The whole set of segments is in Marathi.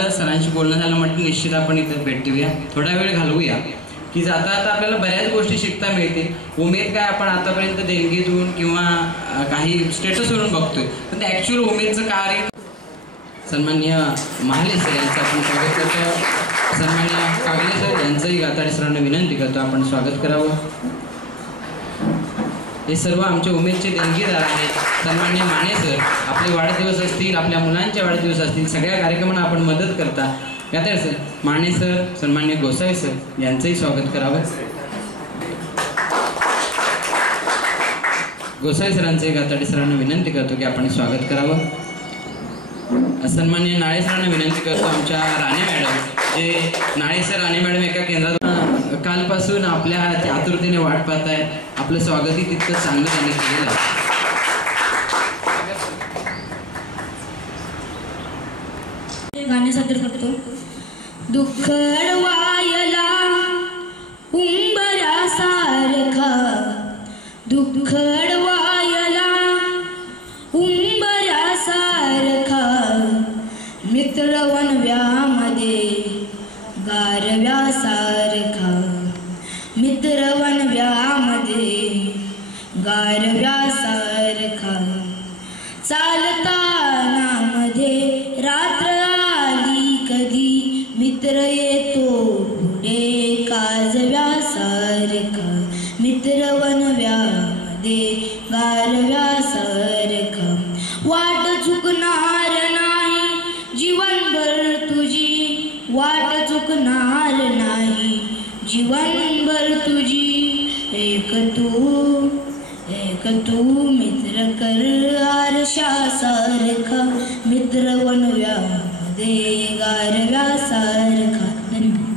झालं, सरांशी बोलणं झालं, म्हटलं निश्चित आपण इथे भेटूया, थोडा वेळ घालवूया की जाता आता आपल्याला बऱ्याच गोष्टी शिकता मिळतील. उमेद काय आपण आतापर्यंत देणगीतून किंवा काही स्टेटसवरून बघतोय, पण ते ॲक्च्युअल उमेदचं कार्य. सन्माननीय महाले सर यांचं आपण स्वागत करतो. सन्माननीय कागले सर यांचंही गाताडे सरांना विनंती करतो आपण स्वागत करावं. हे सर्व आमचे उमेदचे देणगीदार आहेत. सन्माननीय माने सर, आपले वाढदिवस असतील, आपल्या मुलांचे वाढदिवस असतील, सगळ्या कार्यक्रमांना आपण मदत करता. गाताडे सर, माने सर, सन्माननीय गोसावी सर यांचंही स्वागत करावं. गोसावी सरांचे गाताडे सरांना विनंती करतो की आपण स्वागत करावं. सन्माननीय नाळे सरांना विनंती करतो आमच्या राणे मॅडम, जे नाळे सर राणे मॅडम एका केंद्रात कालपासून आपल्या आतुरतेने वाट पाहत आहे. आपलं स्वागतही तितकं चांगलं त्यांनी केलेलं आहे. गाणे सादर करतो. दुःखड वायला उंबऱ्यासारखा, दुःखड वायला उंबऱ्यासारखा, मित्र वनव्यामध्ये गारव्यासारखा, मित्र वनव्यामध्ये गारव्यासारखा, चालताना मध्ये रात्र आली कधी, मित्र येतो पुढे काजव्यासारखा, मित्र वनव्यामध्ये गारव्यासारखा, वाट चुकणार नाही जीवनभर तुझी, वाट चुकणार नाही जीवनभर तुझी, एक तू मित्र कर आरशासारखा, मित्र वनव्यामध्ये गारव्यासारखा. धन्यवाद.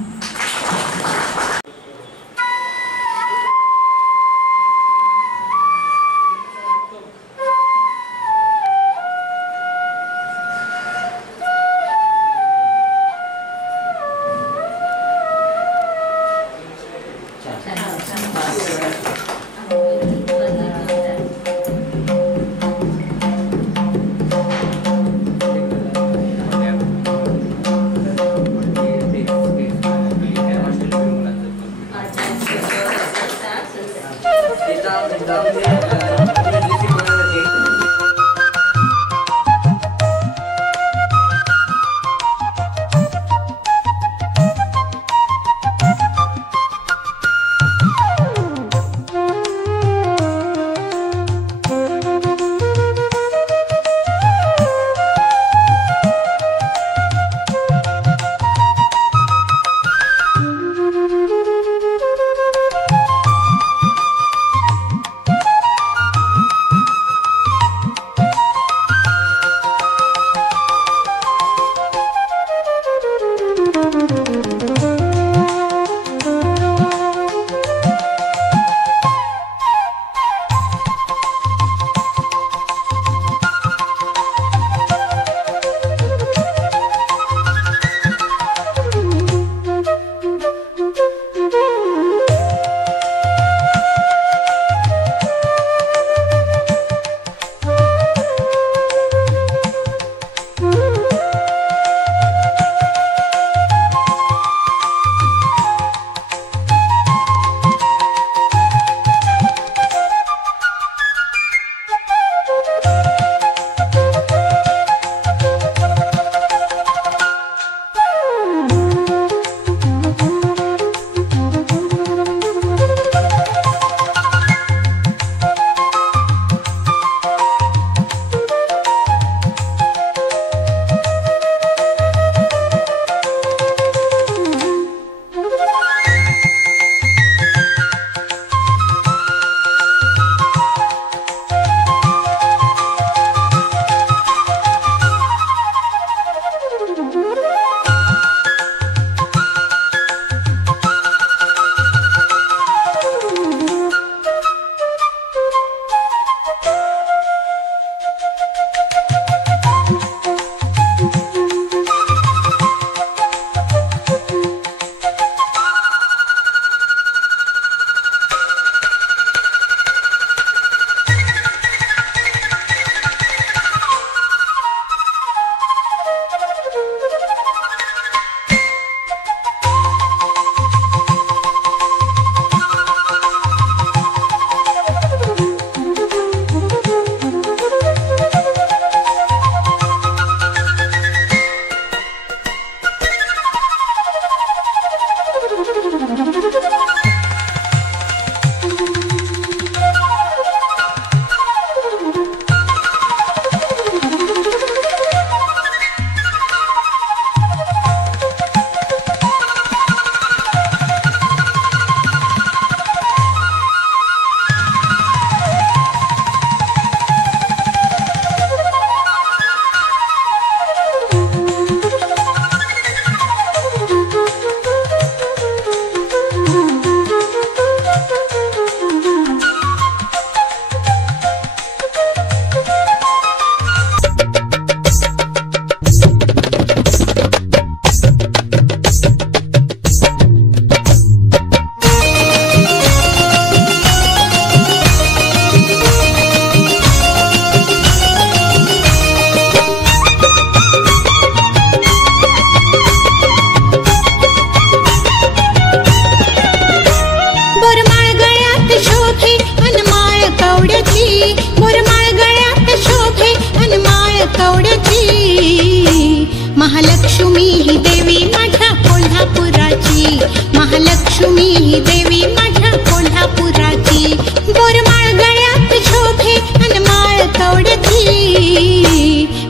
महालक्ष्मी ही देवी माझ्या कोल्हापुराची, महालक्ष्मी ही देवी माझ्या कोल्हापुराची. बोरमाळ गळ्यात शोभे अन माळ कवडती,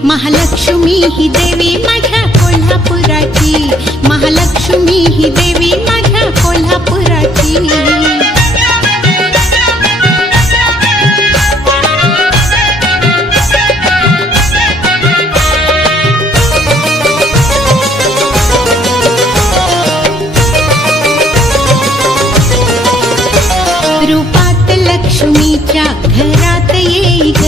महालक्ष्मी ही देवी माझ्या कोल्हापुराची, महालक्ष्मी ही देवी माझ्या कोल्हापुराची. रूपात लक्ष्मीच्या घरात येई ग,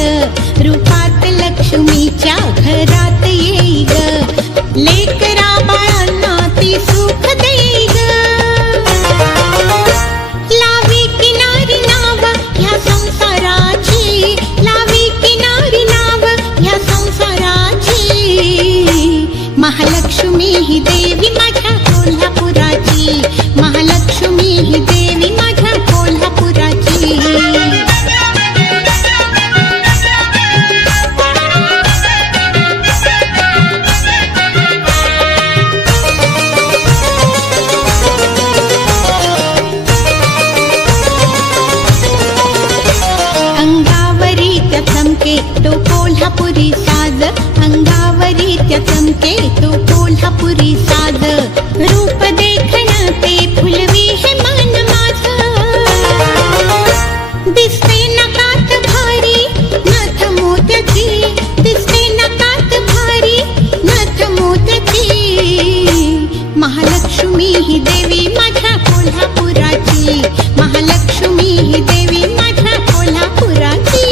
रूपात लक्ष्मीच्या घरात येई ग, लेकरा बाळांना ती सुख देई ग. लावी किनारी नाव ह्या संसाराची, लावी किनारी नाव ह्या संसाराची, महालक्ष्मी ही देवी माझ्या कोल्हापुराची, महालक्ष्मी ही देवी माझ्या कोल्हापुराची. अंगावरी त्या चमके तो कोल्हापुरी साज, अंगावरी त्या चमके तो कोल्हापुरी साज, रूप देखण ते फुलवी हे मन माझं, दिसते नकात भारी नथ मोत्याची, दिसते नकात भारी नथ मोत्याची, महालक्ष्मी ही देवी माझ्या कोल्हापुराची, महालक्ष्मी ही देवी माझ्या कोल्हापुराची.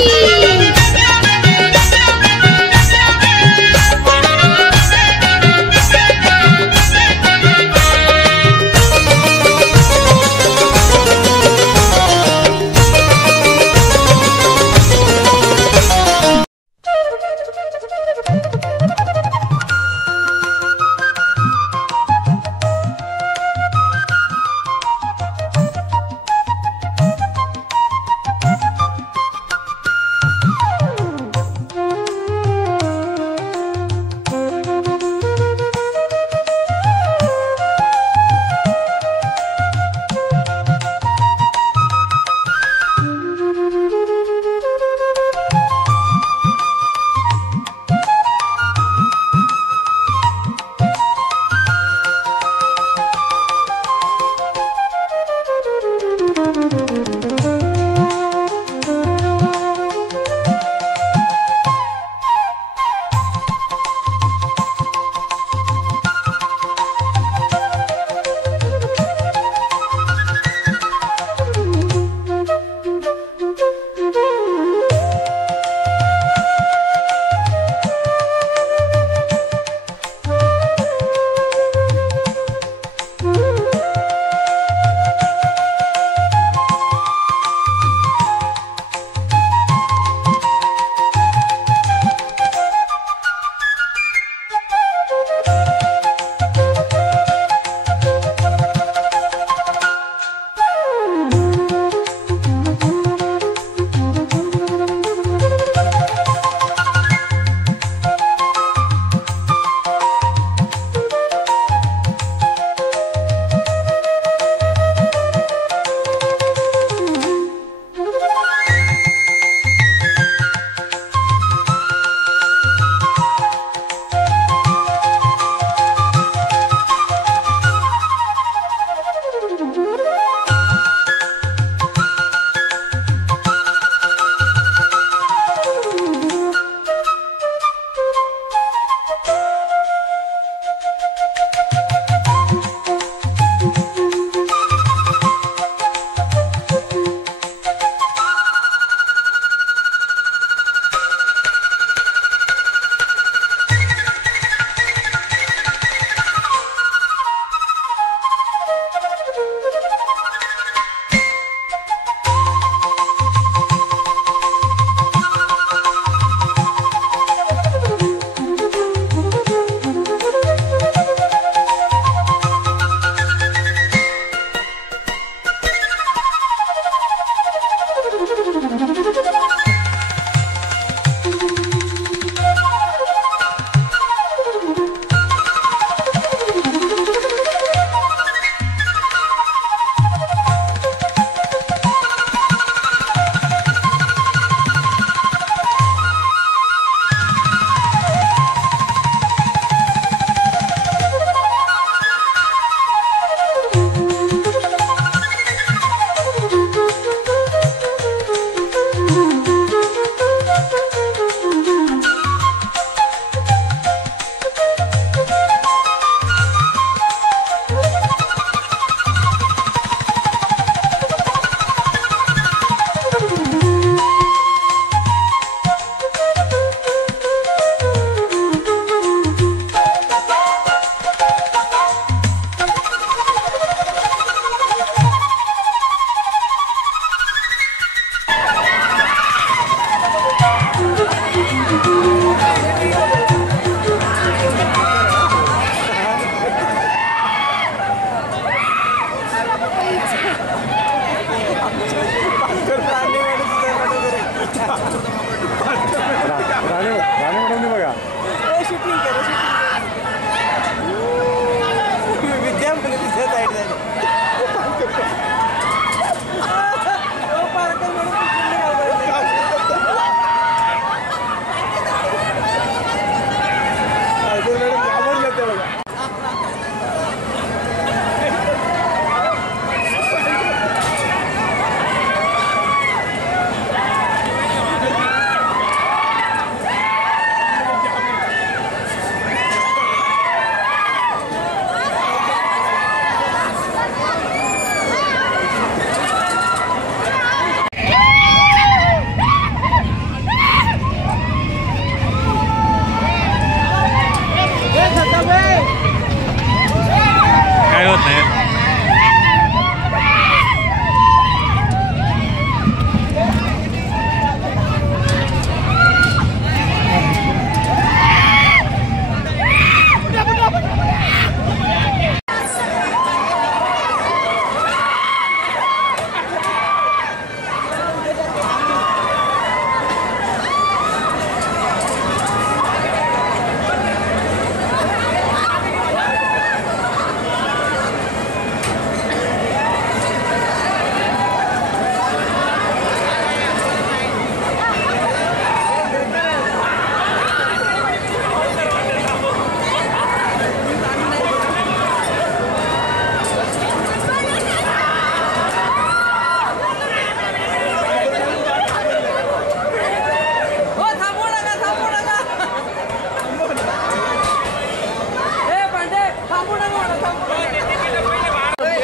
काय होत नाही.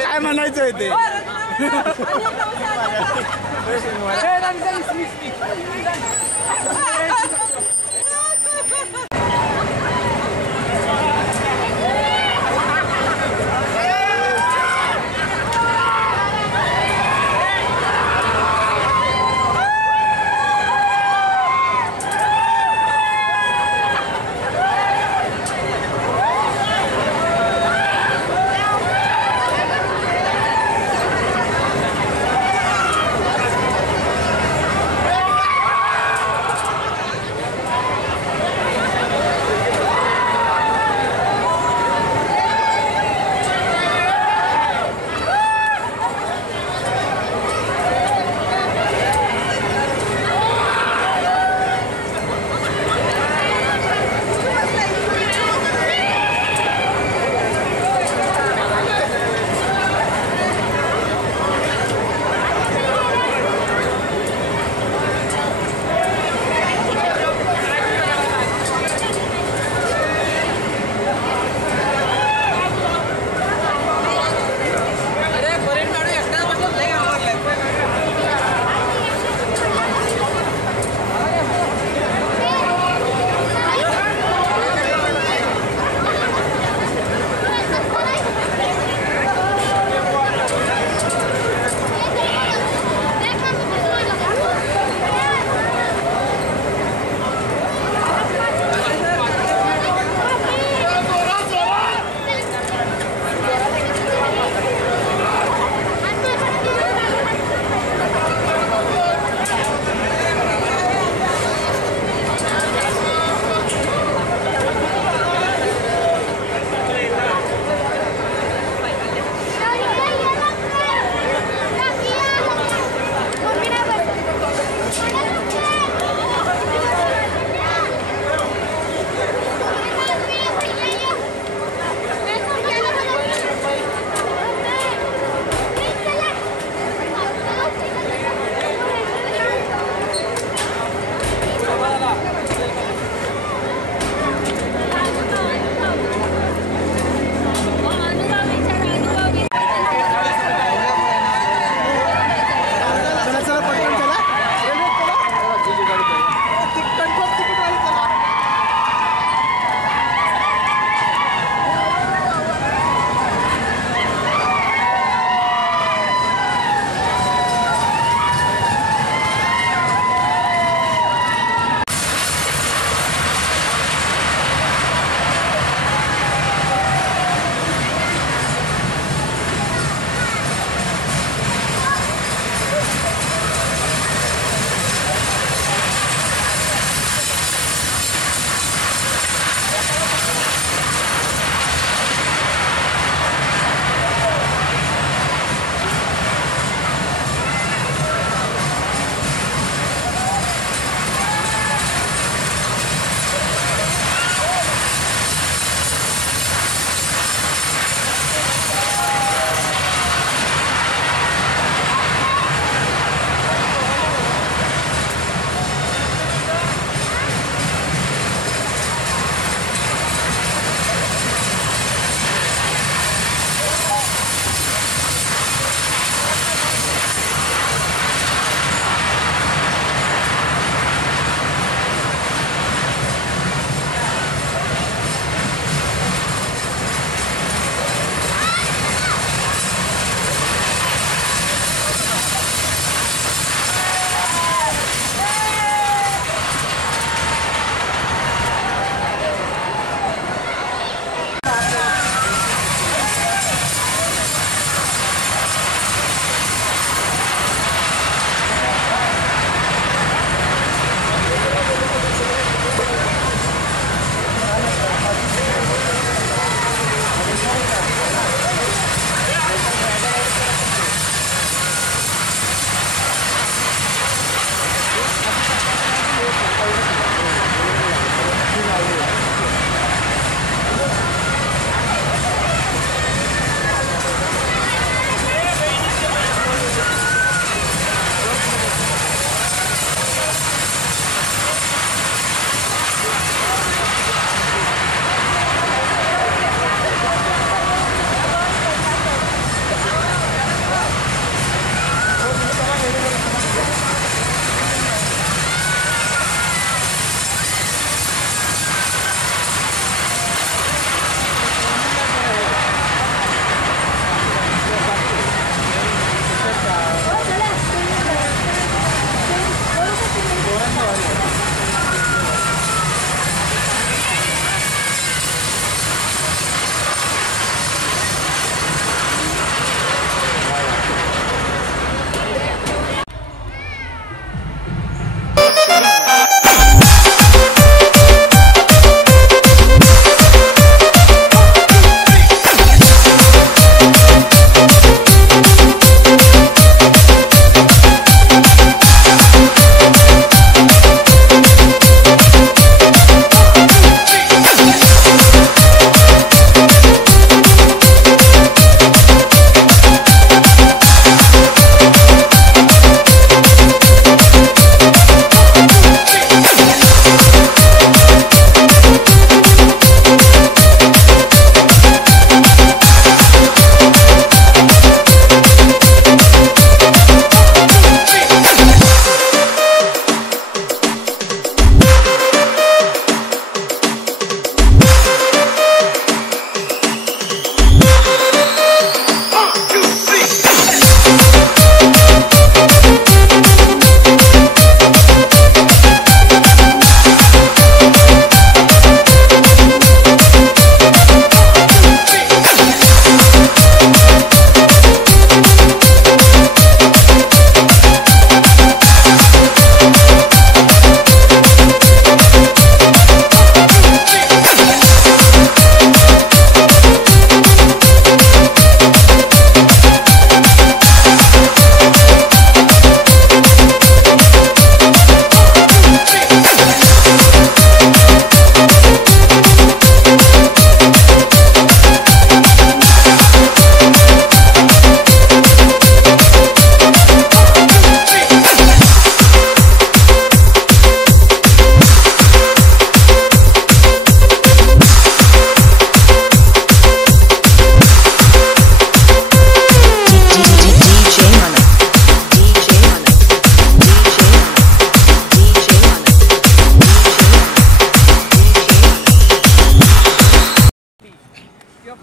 काय म्हणायचं आहे ते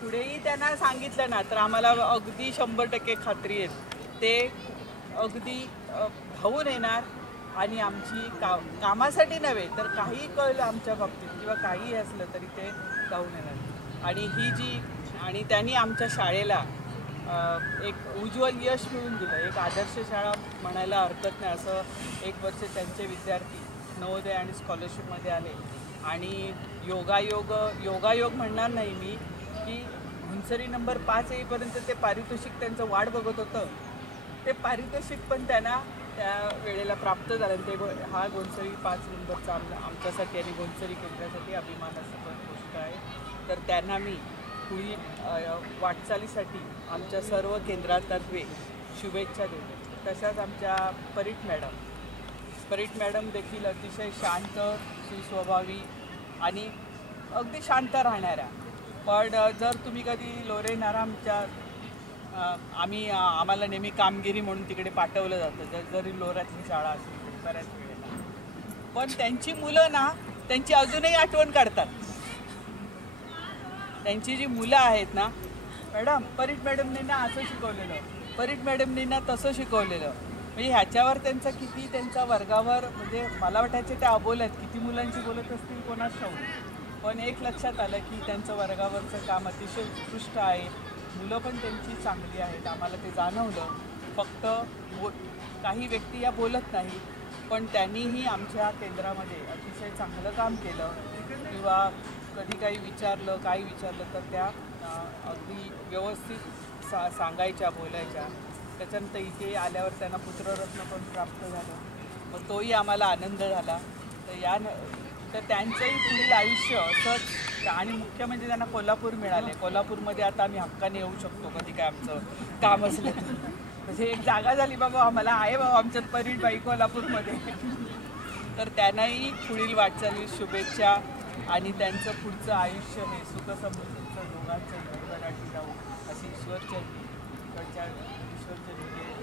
पुढेही त्यांना सांगितलं ना तर आम्हाला अगदी 100% खात्री आहे ते अगदी धावून येणार आणि आमची कामासाठी नव्हे तर काही कळलं आमच्या बाबतीत किंवा काही असलं तरी ते धावून येणार. आणि त्यांनी आमच्या शाळेला एक उज्ज्वल यश मिळवून दिलं. एक आदर्श शाळा म्हणायला हरकत नाही. असं 1 वर्ष त्यांचे विद्यार्थी नवोदय आणि स्कॉलरशिपमध्ये आले आणि योगायोग म्हणणार नाही मी की घुंसरी नंबर 5 येईपर्यंत ते पारितोषिक त्यांचं वाट बघत होतं. ते पारितोषिक पण त्यांना त्या वेळेला प्राप्त झालं. ते हा घुंसरी 5 नंबरचा आमच्यासाठी आणि घुंसरी केंद्रासाठी अभिमानाची गोष्ट आहे. तर त्यांना मी पुढील वाटचालीसाठी आमच्या सर्व केंद्रातर्फे शुभेच्छा देतो. तशाच आमच्या परीट मॅडम देखील अतिशय शांत, सुस्वभावी आणि अगदी शांत राहणाऱ्या. पण जर तुम्ही कधी लोरे नारामच्या आम्हाला नेहमी कामगिरी म्हणून तिकडे पाठवलं जातं जरी लोऱ्यातली शाळा असली बऱ्याच वेळेला. पण त्यांची मुलं ना त्यांची अजूनही आठवण काढतात. त्यांची जी मुलं आहेत ना मॅडम परीट मॅडमने ना असं शिकवलेलं, परीट मॅडमने ना तसं शिकवलेलं. म्हणजे ह्याच्यावर त्यांचा वर्गावर म्हणजे मला वाटायचं त्या अबोल आहेत. किती मुलांशी बोलत असतील कोणाच ठाऊक. पण एक लक्षात आलं की त्यांचं वर्गावरचं काम अतिशय उत्कृष्ट आहे. मुलं पण त्यांची चांगली आहेत. आम्हाला ते जाणवलं. फक्त काही व्यक्ती या बोलत नाही पण त्यांनीही आमच्या केंद्रामध्ये अतिशय चांगलं काम केलं किंवा कधी काही विचारलं तर त्या अगदी व्यवस्थित सांगायच्या, बोलायच्या. त्याच्यानंतर इथे आल्यावर त्यांना पुत्ररत्न पण प्राप्त झालं. मग तोही आम्हाला आनंद झाला. तर त्यांचंही पुढील आयुष्य असंच. आणि मुख्य म्हणजे त्यांना कोल्हापूर मिळाले. कोल्हापूरमध्ये आता आम्ही हक्काने येऊ शकतो कधी काय आमचं काम असलं म्हणजे एक जागा झाली बाबा आम्हाला आहे बाबा आमच्यात परीटबाई कोल्हापूरमध्ये. तर त्यांनाही पुढील वाटचाली शुभेच्छा आणि त्यांचं पुढचं आयुष्य हे सुखसमृद्धीचं दोघांचं भरभराटी जाऊ अशी ईश्वरचरणी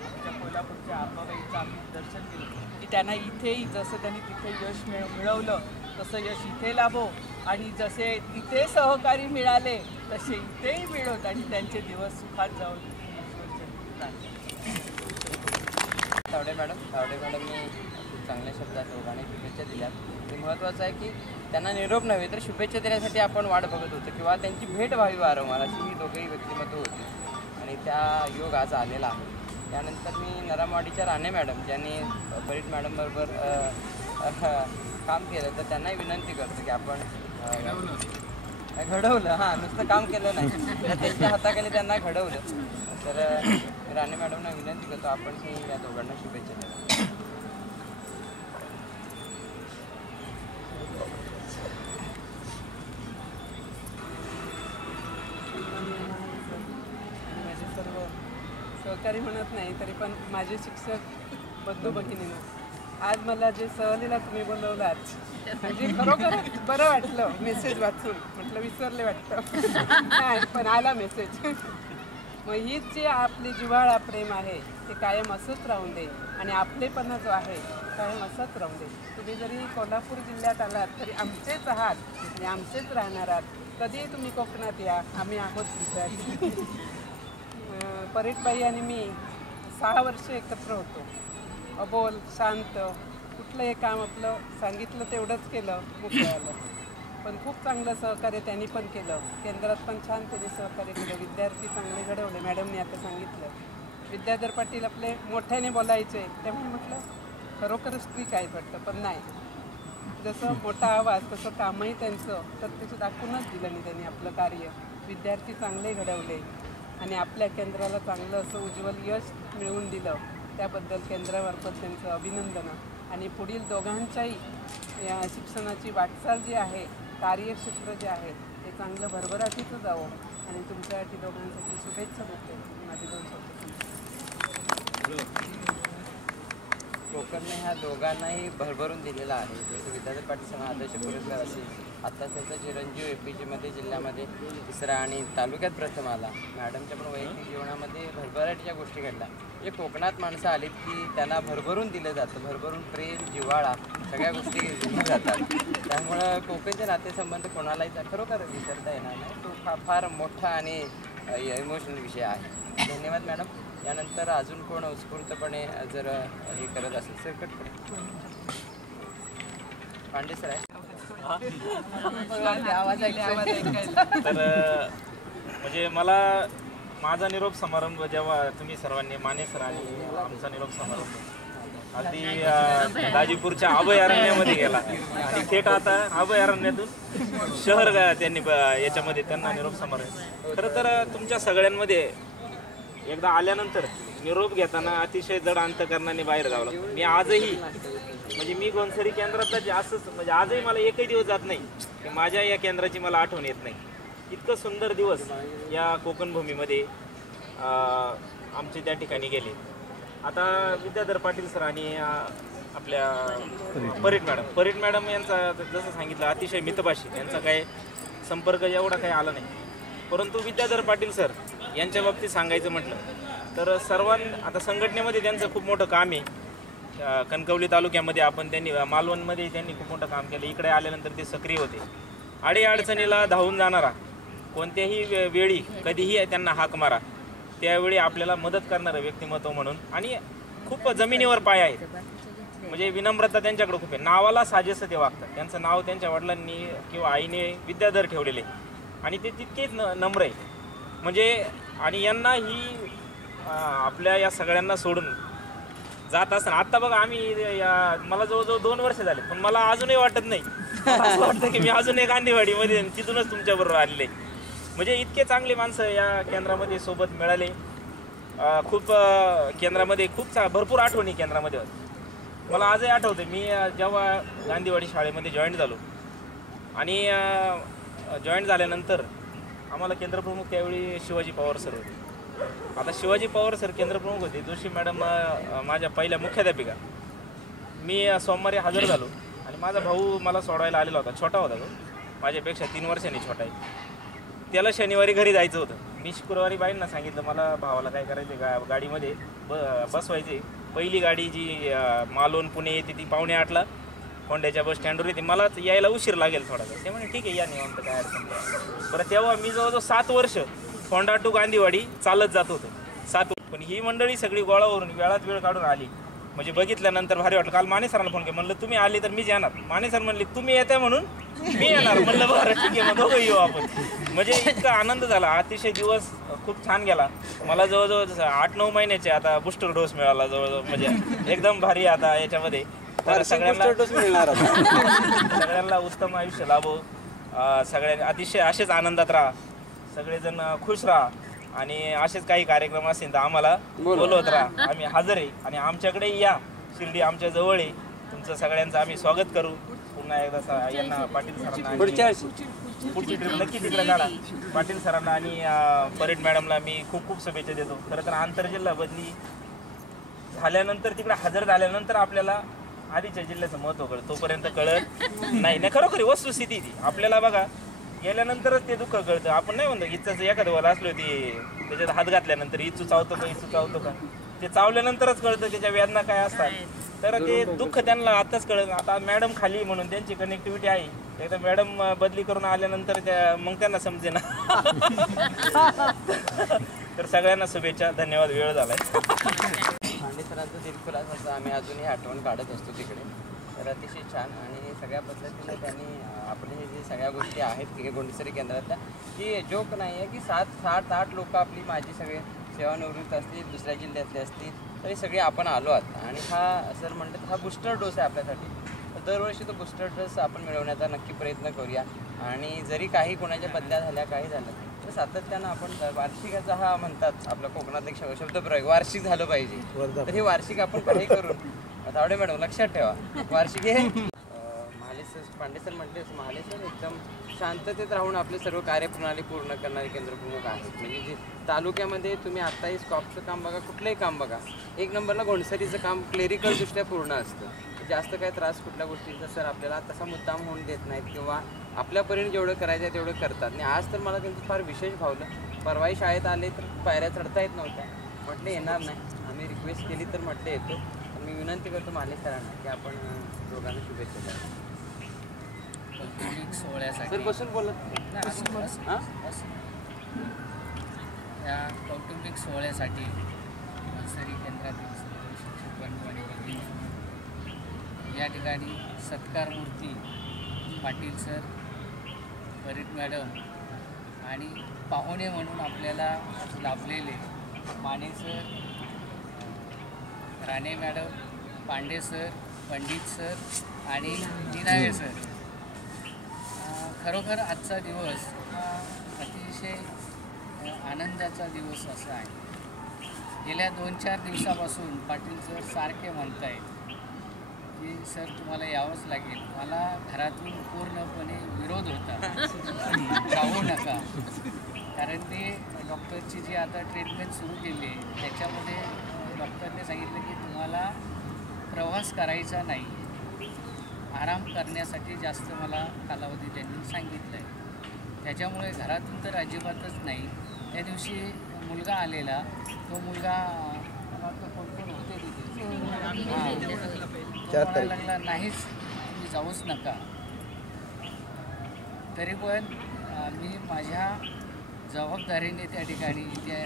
आमच्या कोल्हापूरच्या आंबाबाईचं आम्ही दर्शन केलं की त्यांना इथेही जसं त्यांनी तिथे यश मिळवलं तसं यश इथे लाभो आणि जसे तिथे सहकारी मिळाले तसे इथेही मिळवत आणि त्यांचे दिवस सुखात जाऊन ईश्वरचरणी. तावडे मॅडमनी खूप चांगल्या शब्दात दोघांनी शुभेच्छा दिल्या. ते महत्त्वाचं आहे की त्यांना निरोप नव्हे तर शुभेच्छा देण्यासाठी आपण वाट बघत होतो किंवा त्यांची भेट व्हावी वारंवार अशी ही दोघेही व्यक्तिमत्व होती आणि त्या योग आज आलेला आहे. त्यानंतर मी नरामवाडीच्या राणे मॅडम ज्यांनी परीट मॅडमबरोबर काम केलं तर त्यांनाही विनंती करतो की आपण घडवलं नुसतं काम केलं नाही तर त्यांच्या हाताखाली त्यांना घडवलं. तर राणे मॅडमना विनंती करतो आपण या दोघांना शुभेच्छा द्या. माझे सर्व सहकारी म्हणत नाही तरी पण माझे शिक्षक बंधू भगिनींनो, आज मला जे सहलीला तुम्ही बोलवलात म्हणजे खरोखर बरं वाटलं. मेसेज वाचून म्हटलं विसरले वाटतं नाही पण आला मेसेज. मग हीच जे आपली जिव्हाळा प्रेम आहे ते कायम असंच राहून दे आणि आपलेपणा जो आहे कायम असंच राहून दे. तुम्ही जरी कोल्हापूर जिल्ह्यात आलात तरी आमचेच आहात आणि आमचेच राहणार आहात. कधीही तुम्ही कोकणात या, आम्ही आहोत तिथे. परीटबाई आणि मी 6 वर्ष एकत्र होतो. अबोल, शांत, कुठलं हे काम आपलं सांगितलं तेवढंच केलं, मोकळं आलं. पण खूप चांगलं सहकार्य त्यांनी पण केलं. केंद्रात पण छान त्यांनी सहकार्य केलं. विद्यार्थी चांगले घडवले. मॅडमने आता सांगितलं विद्याधर पाटील आपले मोठ्याने बोलायचे त्यामुळे म्हटलं खरोखरच स्ट्रिक आहे वाटतं. पण नाही, जसं मोठा आवाज तसं कामही त्यांचं प्रत्यक्ष दाखवूनच दिलं नाही त्यांनी आपलं कार्य. विद्यार्थी चांगले घडवले आणि आपल्या केंद्राला चांगलं असं उज्ज्वल यश मिळवून दिलं. त्याबद्दल केंद्रामार्फत त्यांचं अभिनंदन. आणि पुढील दोघांच्याही या शिक्षणाची वाटचाल जी आहे, कार्यक्षेत्र जे आहे ते चांगलं भरभराटीचं जावं आणि तुमच्यासाठी दोघांसाठी शुभेच्छा देते. माझे 2 शब्द कोकणने ह्या दोघांनाही भरभरून दिलेला आहे. जसं विद्याधर पाटील सर आदर्श पुरस्कार असेल, आता त्यांचा चिरंजीव APGमध्ये जिल्ह्यामध्ये तिसरा आणि तालुक्यात प्रथम आला. मॅडमच्या पण वैयक्तिक जीवनामध्ये भरभराटीच्या गोष्टी घडल्या. म्हणजे कोकणात माणसं आलीत की त्यांना भरभरून दिलं जातं, भरभरून प्रेम, जिव्हाळा सगळ्या गोष्टी दिल्या जातात. त्यामुळं कोकणचे नातेसंबंध कोणालाही खरोखर विसरता येणार नाही. तो फार मोठा आणि इमोशनल विषय आहे. धन्यवाद मॅडम. यानंतर अजून कोण उत्स्फूर्तपणे जर हे करत असेल सरकटकडे पांडे सर आहे. तर म्हणजे मला माझा निरोप समारंभ जेव्हा तुम्ही सर्वांनी माने सर आणि आमचा निरोप समारंभ अगदी गाजीपूरच्या अभयारण्यामध्ये गेला आणि थेट आता अभयारण्यातून शहर त्यांनी याच्यामध्ये त्यांना निरोप समारंभ. खरं तर तुमच्या सगळ्यांमध्ये एकदा आल्यानंतर निरोप घेताना अतिशय जड अंतकरणाने बाहेर जावं लागतं. मी आजही म्हणजे मी गोंसरी केंद्रात जास्तच म्हणजे आजही मला एकही दिवस जात नाही की माझ्या या केंद्राची मला आठवण येत नाही. इतकं सुंदर दिवस या कोकण भूमीमध्ये आमचे त्या ठिकाणी गेले. आता विद्याधर पाटील सर आणि आपल्या परीट मॅडम यांचा जसं सांगितलं अतिशय मितभाषी, यांचा काही संपर्क एवढा काही आला नाही. परंतु विद्याधर पाटील सर यांच्या बाबतीत सांगायचं म्हटलं तर आता संघटनेमध्ये त्यांचं खूप मोठं काम आहे. कणकवली तालुक्यामध्ये त्यांनी मालवणमध्ये त्यांनी खूप मोठं काम केलं. इकडे आल्यानंतर ते सक्रिय होते. अडीअडचणीला धावून जाणारा, कोणत्याही वेळी कधीही त्यांना हाक मारा त्यावेळी आपल्याला मदत करणारं व्यक्तिमत्व म्हणून, आणि खूप जमिनीवर पाय आहेत. म्हणजे विनम्रता त्यांच्याकडे खूप आहे. नावाला साजेसं ते वागतात. त्यांचं नाव त्यांच्या वडिलांनी किंवा आईने विद्याधर ठेवलेले आणि ते तितकेच नम्र आहे. म्हणजे आणि यांना ही आपल्या या सगळ्यांना सोडून जात असताना आत्ता बघा मला जवळजवळ 2 वर्ष झाले, पण मला अजूनही वाटत नाही, असं वाटतं की मी अजून एक गांधीवाडीमध्ये तिथूनच तुमच्याबरोबर आलेले. म्हणजे इतके चांगले माणसं या केंद्रामध्ये सोबत मिळाले. खूप केंद्रामध्ये भरपूर आठवणी केंद्रामध्ये होत. मला आजही आठवतं मी जेव्हा गांधीवाडी शाळेमध्ये जॉईन झालो आणि जॉईन झाल्यानंतर आम्हाला केंद्रप्रमुख त्यावेळी शिवाजी पवार सर होते. आता शिवाजी पवार सर केंद्रप्रमुख होते. जोशी मॅडम माझ्या पहिल्या मुख्याध्यापिका. मी सोमवारी हजर झालो आणि माझा भाऊ मला सोडवायला आलेला होता. छोटा होता तो, माझ्यापेक्षा 3 वर्षांनी छोटा आहे. त्याला शनिवारी घरी जायचं होतं. मी शुक्रवारी बाईंना सांगितलं मला भावाला काय करायचं गाडीमध्ये बसवायचे. पहिली गाडी जी मालवण पुणे येते ती 7:45ला कोंड्याच्या बस स्टँडवर येते. मला यायला उशीर लागेल थोडासा. ते म्हणे ठीक आहे या निवांत काय अडचण नाही. बरं तेव्हा मी जवळजवळ 7 वर्ष फोंडा टू गांधीवाडी चालत जात होतो. 7 पण ही मंडळी सगळी गोळावरून वेळात वेळ काढून आली. म्हणजे बघितल्यानंतर भारी वाटलं. काल माने सरांना फोन केला, म्हणलं तुम्ही आले तर मीच येणार. माने सर म्हणले तुम्ही येताय म्हणून मी येणार. म्हणलं बरं ठीक आहे मग दोघं येऊ आपण. म्हणजे इतका आनंद झाला. अतिशय दिवस खूप छान गेला. मला जवळजवळ 8-9 महिन्याचे आता बूस्टर डोस मिळाला जवळजवळ. म्हणजे एकदम भारी आता याच्यामध्ये. तर सगळ्यांना उत्तम आयुष्य लाभो. सगळ्यांनी अतिशय असेच आनंदात राहा, सगळेजण खुश राहा आणि असेच काही कार्यक्रम असतील तर आम्हाला बोलवत राहा. आम्ही हजर आहे आणि आमच्याकडे या. शिर्डी आमच्या जवळ आहे. तुमचं सगळ्यांचं आम्ही स्वागत करू. पुन्हा एकदा यांना पाटील सरांना पुढची ट्रिप नक्की तिकडे काढा. पाटील सरांना आणि परेड मॅडमला मी खूप खूप शुभेच्छा देतो. खरं तर आंतरजिल्हा बदली झाल्यानंतर तिकडे हजर झाल्यानंतर आपल्याला आधीच्या जिल्ह्याचं महत्त्व कळतं. तोपर्यंत कळत नाही. खरोखर वस्तुस्थिती ती आपल्याला बघा गेल्यानंतरच ते दुःख कळतं. आपण नाही म्हणतो इच्छाचं एखादं वाला असलो ते त्याच्यात हात घातल्यानंतर इच्छू चावतो का ते चावल्यानंतरच कळतं त्याच्या वेदना काय असतात. तर ते दुःख त्यांना आताच कळत. आता मॅडम खाली म्हणून त्यांची कनेक्टिव्हिटी आहे. एकदा मॅडम बदली करून आल्यानंतर मग त्यांना समजे ना. तर सगळ्यांना शुभेच्छा. धन्यवाद. वेळ झालाय. पांडे सरांचं दिलखुलास असं आम्ही अजूनही आठवण काढत असतो तिकडे. तर अतिशय छान आणि सगळ्या पद्धतीने त्यांनी आपले हे जे सगळ्या गोष्टी आहेत की गोंडसरी केंद्रातल्या की जोक नाही आहे की 7-8 लोक आपली माझी सगळे सेवानिवृत्त असतील, दुसऱ्या जिल्ह्यातले असतील, तरी सगळे आपण आलो आहात. आणि हा सर म्हणतात हा बूस्टर डोस आहे आपल्यासाठी. दरवर्षी तो बूस्टर डोस आपण मिळवण्याचा नक्की प्रयत्न करूया. आणि जरी काही कोणाच्या बदल्या झाल्या काही झालं तर सातत्यानं आपण वार्षिकाचा हा म्हणतात आपल्या कोकणात एक शब्दप्रयोग वार्षिक झालं पाहिजे. तर हे वार्षिक आपण काही करून तावडे मॅडम लक्षात ठेवा. वार्षिक हे माले जसं पांडे सर म्हटले तसं महाले सर एकदम शांततेत राहून आपले सर्व कार्यप्रणाली पूर्ण करणारे केंद्रप्रमुख आहेत. म्हणजे जे तालुक्यामध्ये तुम्ही आत्ताही स्कॉपचं काम बघा, कुठलंही काम बघा, एक नंबरला घोणसरीचं काम क्लेरिकलदृष्ट्या पूर्ण असतं. जास्त काय त्रास कुठल्या गोष्टींचा सर आपल्याला तसा मुद्दाम होऊन देत नाहीत किंवा आपल्या परीने जेवढं करायचं आहे तेवढं करतात. आणि आज तर मला त्यांचं फार विशेष भावलं. परवाही शाळेत आले तर पायऱ्या चढता येत नव्हत्या, म्हटले येणार नाही. आम्ही रिक्वेस्ट केली तर म्हटले येतो. मी विनंती करतो माले सरांना की आपण दोघांना शुभेच्छा द्या. कौटुंबिक सोहळ्यासाठी सर बसून बोलत हां या कौटुंबिक सोहळ्यासाठी घोणसरी केंद्रातील सर्व शिक्षक बंधू आणि भगिनी या ठिकाणी सत्कार मूर्ती पाटील सर, परीट मॅडम आणि पाहुणे म्हणून आपल्याला लाभलेले Mane sir, Rane madam, Pandey sir, Pandit sir आणि निनाळे सर. खरोखर आजचा दिवस हा अतिशय आनंदाचा दिवस असा आहे. गेल्या 2-4 दिवसापासून पाटील सर सारखे म्हणत आहेत की सर तुम्हाला यावंच लागेल. मला घरातून पूर्णपणे विरोध होता, जाऊ नका, कारण ते डॉक्टरची जी आता ट्रीटमेंट सुरू केली आहे त्याच्यामध्ये डॉक्टरने सांगितलं की तुम्हाला प्रवास करायचा नाही, आराम करण्यासाठी जास्त मला कालावधी त्यांनी सांगितलं आहे. त्याच्यामुळे घरातून तर अजिबातच नाही. त्या दिवशी मुलगा आलेला, तो मुलगा कोण होते तिथे, तो म्हणायला लागला नाहीच तुम्ही जाऊच नका. तरी पण मी माझ्या जबाबदारीने त्या ठिकाणी इथे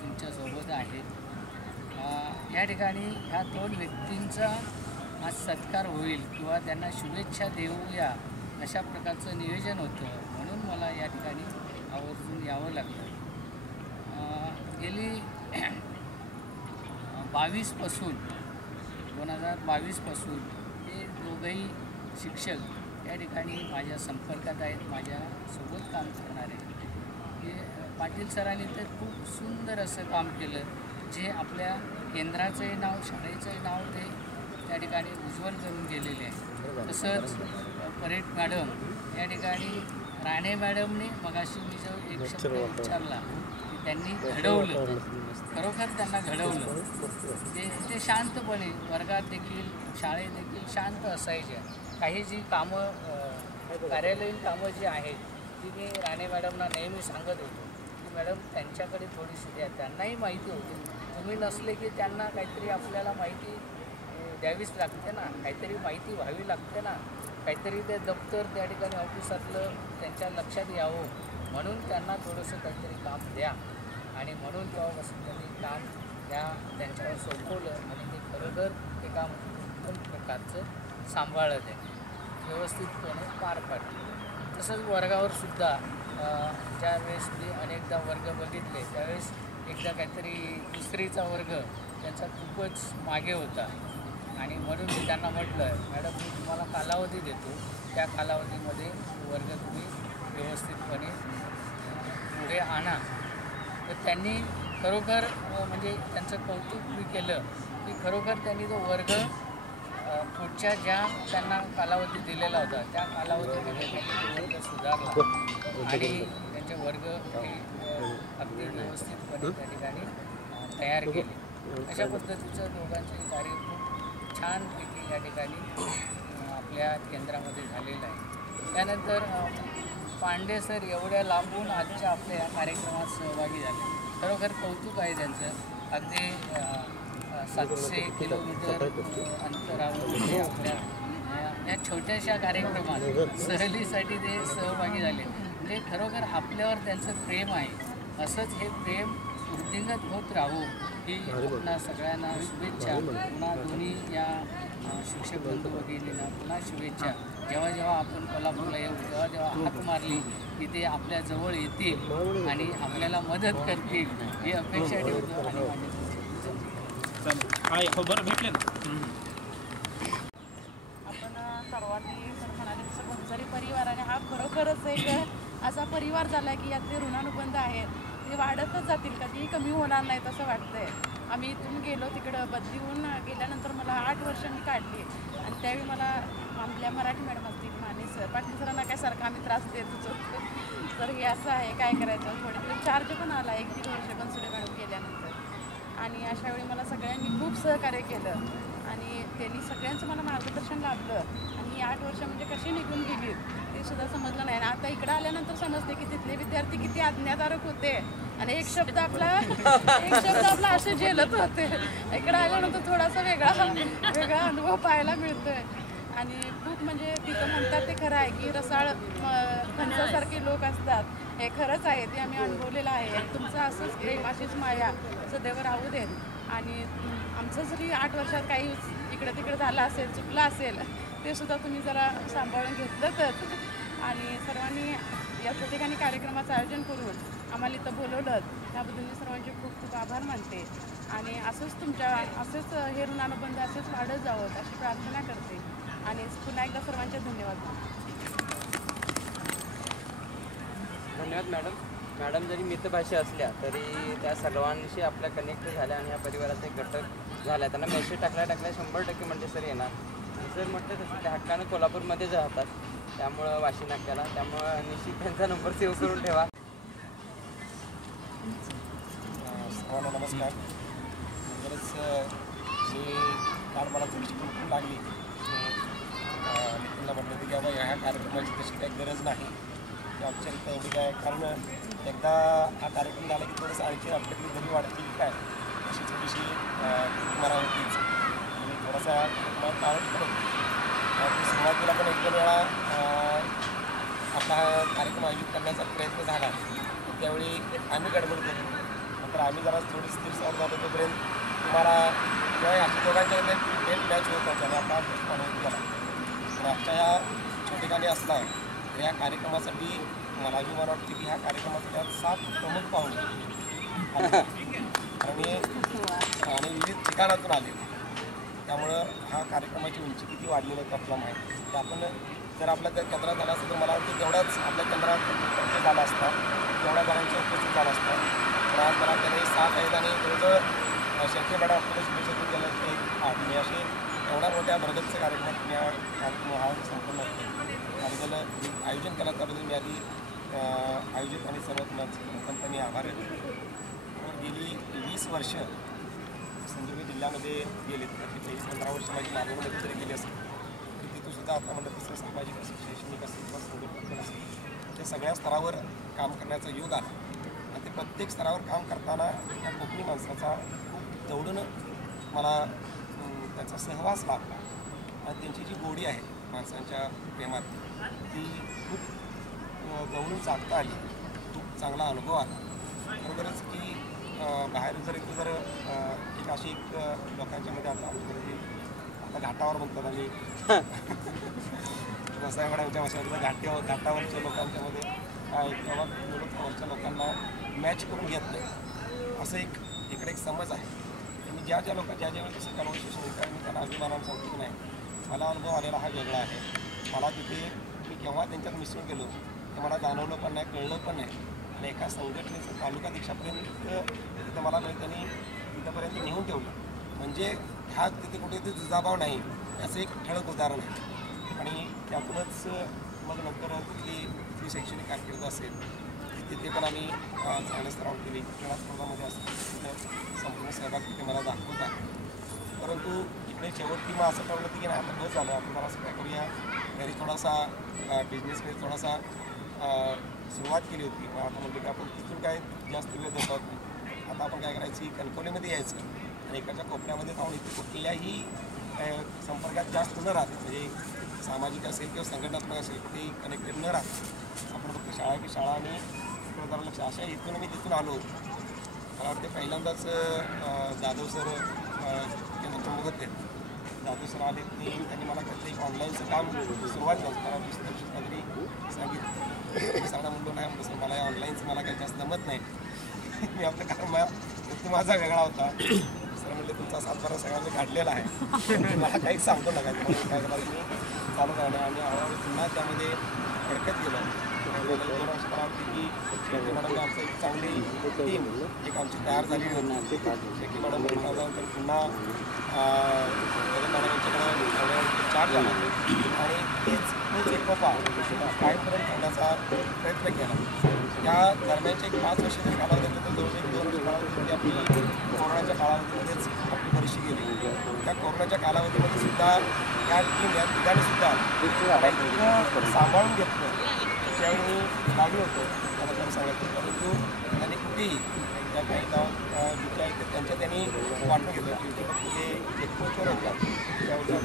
तुमच्यासोबत आहे. या ठिकाणी ह्या 2 व्यक्तींचा आज सत्कार होईल किंवा त्यांना शुभेच्छा देऊया अशा प्रकारचं नियोजन होतं, म्हणून मला या ठिकाणी आवर्जून यावं लागलं. गेली 2022 पासून हे दोघंही शिक्षक या ठिकाणी माझ्या संपर्कात आहेत, माझ्यासोबत काम करणारे. हे पाटील सरांनी तर खूप सुंदर असं काम केलं, जे आपल्या केंद्राचंही नाव, शाळेचंही नाव ते त्या ठिकाणी उज्ज्वल करून गेलेले आहे. तसंच परेड मॅडम या ठिकाणी राणे मॅडमने मगाशी मी जो एक शब्द विचारला की त्यांनी घडवलं, खरोखर त्यांना घडवलं. ते शांतपणे वर्गात देखील शाळेत देखील शांत असायच्या. काही जी कामं कार्यालयीन कामं जी आहेत ती मी राणे मॅडमना नेहमी सांगत होतो की मॅडम त्यांच्याकडे थोडीशी द्या, त्यांनाही माहिती होती. तुम्ही नसले की त्यांना काहीतरी आपल्याला माहिती द्यावीच लागते ना, काहीतरी माहिती व्हावी लागते ना, काहीतरी ते दप्तर त्या ठिकाणी ऑफिसातलं त्यांच्या लक्षात यावं, म्हणून त्यांना थोडंसं काहीतरी काम द्या. आणि म्हणून तेव्हापासून त्यांनी काम त्यांच्यावर सोपवलं आणि ते खरोखर ते काम उत्तम प्रकारचं सांभाळत आहे, व्यवस्थितपणे पार पाडलं. तसंच वर्गावर सुद्धा ज्यावेळेस मी अनेकदा वर्ग बघितले त्यावेळेस एकदा काहीतरी तिसरीचा वर्ग त्यांचा खूपच मागे होता आणि म्हणून मी त्यांना म्हटलं मॅडम मी तुम्हाला कालावधी देतो, त्या कालावधीमध्ये वर्ग तुम्ही व्यवस्थितपणे पुढे आणा. तर त्यांनी खरोखर म्हणजे त्यांचं कौतुक मी केलं की खरोखर त्यांनी तो वर्ग पुढच्या ज्या त्यांना कालावधी दिलेला होता त्या कालावधीमध्ये त्यांनी वर्ग सुधारला आणि त्यांचे वर्ग हे अगदी व्यवस्थितपणे त्या ठिकाणी तयार केले. अशा पद्धतीचं दोघांचे कार्य खूप छानपैकी या ठिकाणी आपल्या केंद्रामध्ये झालेलं आहे. त्यानंतर पांडे सर एवढ्या लांबून आजच्या आपल्या या कार्यक्रमात सहभागी झाले, खरोखर कौतुक आहे त्यांचं. अगदी 700 किलोमीटर अंतरावर आपल्या या छोट्याशा कार्यक्रमात सहलीसाठी ते सहभागी झाले. म्हणजे खरोखर आपल्यावर त्यांचं प्रेम आहे. असंच हे प्रेम वृद्धिंगत होत राहू ही पुन्हा सगळ्यांना शुभेच्छा. पुन्हा दोन्ही या शिक्षक बंधू भगिनींना पुन्हा शुभेच्छा. जेव्हा जेव्हा आपण कोल्हापूरला येऊ तेव्हा जेव्हा हाक मारली की ते आपल्या जवळ येतील आणि आपल्याला मदत करतील ही अपेक्षा ठेवतो. आणि आपण सर्वांनी म्हणाले तसं घोणसरी परिवाराने हा खरोखरच एक असा परिवार झाला की यातले ऋणानुबंध आहेत. ते वाढतच जातील, कधीही कमी होणार नाहीत असं वाटतंय. आम्ही इथून गेलो तिकडं बदली होऊन गेल्यानंतर मला 8 वर्ष मी काढली आणि त्यावेळी मला आपल्या मराठी मॅडम असतील माने सर, पाटील सरांना काय सारखा आम्ही त्रास देतच होतो. तर हे असं आहे, काय करायचं, थोडे दिवस चार्ज पण आला 1-1.5 वर्ष बनसुडे मॅडम गेल्यानंतर. आणि अशा वेळी मला सगळ्यांनी खूप सहकार्य केलं आणि त्यांनी सगळ्यांचं मला मार्गदर्शन लाभलं. आणि 8 वर्ष म्हणजे कशी निघून गेली ते सुद्धा समजलं नाही. आणि आता इकडं आल्यानंतर समजते की तिथले विद्यार्थी किती आज्ञाधारक होते आणि एक शब्द आपला असे झेलत होते. इकडं आल्यानंतर थोडासा वेगळा अनुभव पाहायला मिळतोय. आणि खूप म्हणजे तिथं म्हणतात ते खरं आहे की रसाळ कंसासारखे लोक असतात, हे खरंच आहे, ते आम्ही अनुभवलेलं आहे. तुमचं असंच प्रेम अशीच माया सदैव राहू देत. आणि आमचं जरी 8 वर्षात काही इकडं तिकडं झालं असेल, चुकलं असेल, ते सुद्धा तुम्ही जरा सांभाळून घेतलंच. आणि सर्वांनी या ठिकाणी कार्यक्रमाचं आयोजन करून आम्हाला इथं बोलवलं, त्याबद्दल मी सर्वांचे खूप खूप आभार मानते. आणि असंच हे ऋणानुबंध असेच वाढत जावं अशी प्रार्थना करते. आणि पुन्हा एकदा सर्वांचे धन्यवाद. धन्यवाद मॅडम. मॅडम जरी मितभाषी असल्या तरी त्या सर्वांशी आपल्या कनेक्ट झाल्या आणि या परिवाराचा एक घटक झाला. त्यांना मेसेज टाकल्या 100% म्हणजे सर येणार. सर म्हटलं तसं त्या हक्कानं कोल्हापूरमध्येच राहतात, त्यामुळं वाशी नाक्याला, त्यामुळं निश्चित त्यांचा नंबर सेव्ह करून ठेवा. सर्वांना नमस्कार. खरंच जी काल मला थोडीशी खूप लागली, नितीनला म्हटलं होतं की बाबा ह्या कार्यक्रमाची तशी काही गरज नाही की औपचारिकता एवढी काय, कारण एकदा हा कार्यक्रम झाला की थोडंसं आणखी आपल्याकडे घरी वाढते की काय अशी थोडीशी मला होतीच. आणि थोडासा आवड पण होती. सुरुवातीला पण 1-2 वेळा आपला हा कार्यक्रम आयोजित करण्याचा प्रयत्न झाला, त्यावेळी आम्ही गडबड केली. नंतर आम्ही जरा थोडी स्थिर सावध झालो, तोपर्यंत तुम्हाला किंवा आमच्या दोघांच्या डेट मॅच होत होता आणि आपला होत गेला. तर आजच्या ह्या ठिकाणी असला तर या कार्यक्रमासाठी मला अभिमान वाटते की ह्या कार्यक्रमासाठी आज 7 प्रमुख पाहुणे आणि विविध ठिकाणातून आले. त्यामुळं हा कार्यक्रमाची उंची किती वाढलेली आहे आपल्याला माहिती. की आपण जर आपल्या त्या केंद्रात झाला असतं तर मला वाटतं तेवढाच आपल्या केंद्रात उपस्थित झाला असता, तेवढ्या जणांच्या उपस्थित झाला असता. तर आज मला त्याने 7 आहेत आणि जवळजवळ शेळके मॅडम आपल्याला शुभेच्छा दिल्या की 8 मी असे एवढ्या मोठ्या भरगतचे कार्यक्रम या कार्यक्रम हा संपन्न होतो. त्याबद्दल आयोजन केलं त्याबद्दल मी आधी आयोजित आणि सर्वात कंपनी आभार व्यक्त. गेली 20 वर्ष सिंधुदुर्ग जिल्ह्यामध्ये गेले, तिथे 15 वर्ष माझी नागपूरमध्ये जरी गेली असेल तरी तिथून सुद्धा आता म्हणलं तसं सामाजिक असेल, शैक्षणिक असेल किंवा संघटन असेल, ते सगळ्या स्तरावर काम करण्याचा योग आला. आणि ते प्रत्येक स्तरावर काम करताना या कोकणी माणसाचा खूप जवळून मला त्याचा सहवास लाभला. आणि त्यांची जी गोडी आहे माणसांच्या प्रेमात ती खूप जवळून चालता आली. खूप चांगला अनुभव आला. बरोबरच की बाहेर जर इथं जर एक अशी एक लोकांच्यामध्ये आता घाटावर म्हणतात आणि व्यवसाय मॅडमच्या भाषेमध्ये घाटावरच्या लोकांच्यामध्ये काय किंवा वरच्या लोकांना मॅच करून घेत नाही असं इकडे एक समज आहे. आणि ज्या वेळेस तसं कन्व्हर्सेशन होतं मी त्यांना अभिमानानं सांगतो की नाही, मला अनुभव आलेला हा वेगळा आहे. मला तिथे मी केव्हा त्यांच्यात मिसळून गेलो ते मला जाणवलं पण नाही, कळलं पण नाही. आणि एका संघटनेचं तालुका दीक्षापर्यंत तिथं मला त्यांनी तिथंपर्यंत नेऊन ठेवलं. म्हणजे ह्या तिथे कुठे ते जुजाभाव नाही असं एक ठळक उदाहरण आहे. आणि त्यातूनच मग नंतर तिथली शैक्षणिक कारकीर्द असेल तिथे पण आम्ही चांगल्या स्तरावर केली. क्रीडा स्पर्धामध्ये असेल तिथं संपूर्ण सहभाग तिथे मला दाखवत आहे. परंतु इकडे शेवटी मग असं ठरवलं की नाही, आता बस झालं, आपण मला असं काय करूया, घरी थोडासा बिझनेसमध्ये थोडासा सुरुवात केली होती. मग आता म्हटलं की आपण तिथून काय जास्त वेळ देत आहोत. आता आपण काय करायची, कणकवलीमध्ये यायचं आणि एकाच्या कोपऱ्यामध्ये जाऊन इथे कुठल्याही संपर्कात जास्त न राहत, म्हणजे सामाजिक असेल किंवा संघटनात्मक असेल ते कनेक्टेड न राहत आपण फक्त शाळा आणि जरा लक्ष अशा इथून मी तिथून आलो होतो. मला वाटते पहिल्यांदाच जाधव सर केंद्र प्रमुख होते. जाधव सर आले त्यांनी मला काहीतरी ऑनलाईनचं काम सुरुवात झालं. मला 20 दिवस काहीतरी सांगितलं. सगळं म्हणलो नाही म्हणलं सर मला या ऑनलाईनचं मला काही जास्त जमत नाही. मी आपलं कारण माझा वेगळा होता. सर म्हणले तुमचा 7-12 सगळ्यांनी काढलेला आहे, मला काहीच सांगतो नका. काय करायचं चालू राहणं आणि हळूहळू पुन्हा त्यामध्ये भडकत गेलो. 2 वर्ष मला वाटते की शेट्टी मॅडमने आमचं एक चांगली टीम एक आमची तयार झालेली होती. शेट्टी मॅडम म्हटल्यानंतर पुन्हा मॅडमांच्याकडे चार्ज आला आणि तीच एक पप्पा कायमपर्यंत ठेवण्याचा प्रयत्न केला. त्या दरम्यानचे एक 5 वर्ष जर कालावधी तर जवळजवळ 2 वर्ष कालावधी आपली कोरोनाच्या कालावधीमध्येच आपली बरीचशी गेली. त्या कोरोनाच्या कालावधीमध्ये सुद्धा या टीम या ठिकाणी सुद्धा सांभाळून घेतलं. त्यावेळी गावी होतो त्याबद्दल सांगायचं, परंतु त्यांनी कुठेही त्या काही जिथे आहेत त्यांच्या त्यांनी वाटून घेतलं की ते जे कोचवर होतात त्यावेळेला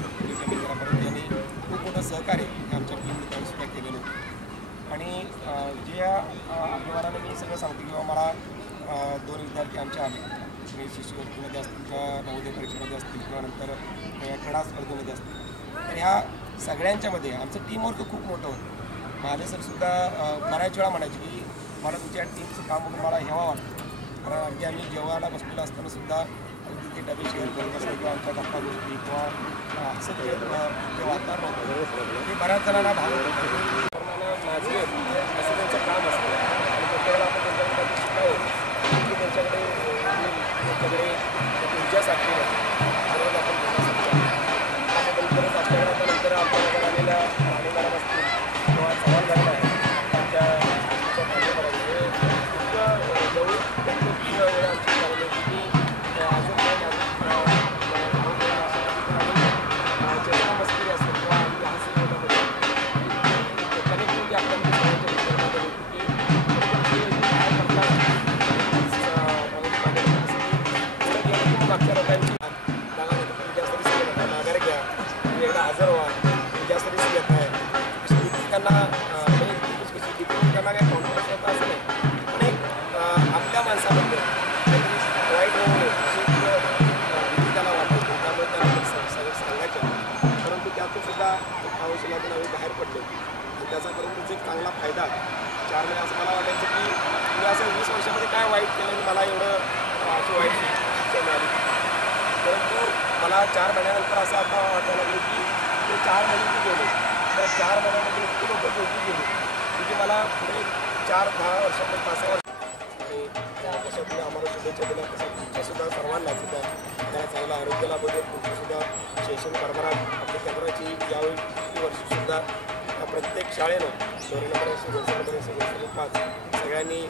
केंद्रापर्यंत त्यांनी खूप मोठं सहकार्य आमच्या टीमने सुद्धा केलेलं होतं. आणि जे या अभिमानाने मी सगळं सांगतो किंवा मला 2 विद्यार्थी आमचे आले, मी शिष्यवृत्तीमध्ये असतील किंवा नवोदय परीक्षेमध्ये असतील किंवा नंतर क्रीडा स्पर्धेमध्ये असतील, तर ह्या सगळ्यांच्यामध्ये आमचं टीमवर्क खूप मोठं होतं. माझे सरसुद्धा बऱ्याच वेळा म्हणायचे की मला तुमच्या टीमचं काम बघून मला हेवा वाटतं. कारण अगदी आम्ही जेवायला बसलेलं असताना सुद्धा अगदी ते डबे शेअर करत असतो किंवा आमच्या गप्पा गोष्टी किंवा असं ते वातावरण होतं ते बऱ्याच जणांना भाग होतं. माझे असं त्यांचं काम असतं आणि त्याच्यावेळेला आपण त्यांच्याकडे शिकावं की त्यांच्याकडे तुमच्यासाठी सर्वात आपण घेण्यासाठी त्याच्यानंतरच आपल्याकडे आता नंतर आपल्याकडे आलेल्या राणी मॅडम असतील किंवा सवाल मॅडम आहे त्यांच्या जवळ आमची चालली की अजून चेष्टा मस्करी असेल किंवा आम्ही हास्य कनेक्टिव्हिटी आपल्याला मागच्या लोकांची माघार घ्या, तुम्ही एकदा हजर व्हा, तुम्ही जास्त रिस्क घेत आहे अशी भीती त्यांना त्यांना काही कॉन्फिडन्स होता असं नाही, पण एक आपल्या माणसाबद्दल वाईट होऊ नये अशी भीती त्याला वाटायची. त्यामुळे त्यांना सगळं सांगायचं, परंतु त्यातून सुद्धा आवश्यकतातून आम्ही बाहेर पडलो आणि त्याचा परंतु एक चांगला फायदा 4 महिने असं मला वाटायचं की मी असं 20 वर्षामध्ये काय वाईट केलं की मला एवढं अशी वाईट शिक्षा मिळाली. परंतु मला 4 महिन्यानंतर असं आता वाटायला लागलं की ते 4 महिने गेले, त्या 4 महिन्यामध्ये इतकी लोकं जोडली गेली की मला पुढे 4-10 वर्षापर्यंत 5 वर्ष आणि त्या कशातून आम्हाला शुभेच्छा दिल्या तसं तुमच्यासुद्धा सर्वांना सुद्धा त्याला चांगलं आरोग्य लाभू तुमचीसुद्धा शैक्षणिक परंपरा आपल्या केंद्राची यावेळी वर्षीसुद्धा प्रत्येक शाळेनं 2 नंबर 5 सगळ्यांनी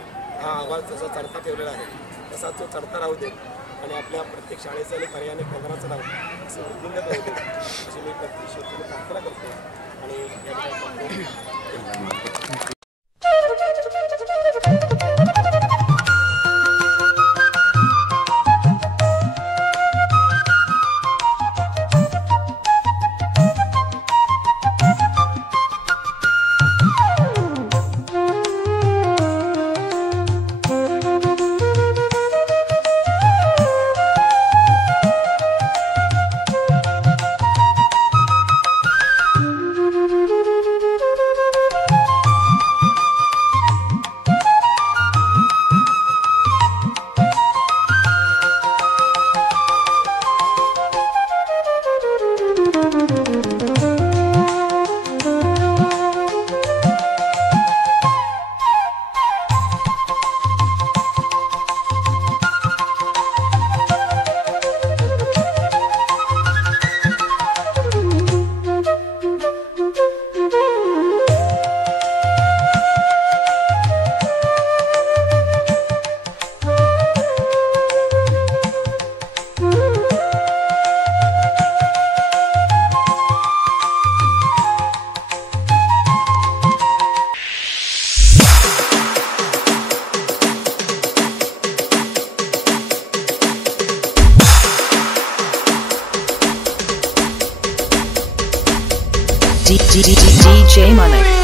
हा आवाज जसा चढता ठेवलेला आहे तसा तो चढता राहू दे आणि आपल्या प्रत्येक शाळेचं आणि पर्यायाने केंद्राचं नाव असं वृद्धिंगत राहू दे अशी मी प्रत्येक शेतकरी प्रार्थना करतो. आणि DJ Manik.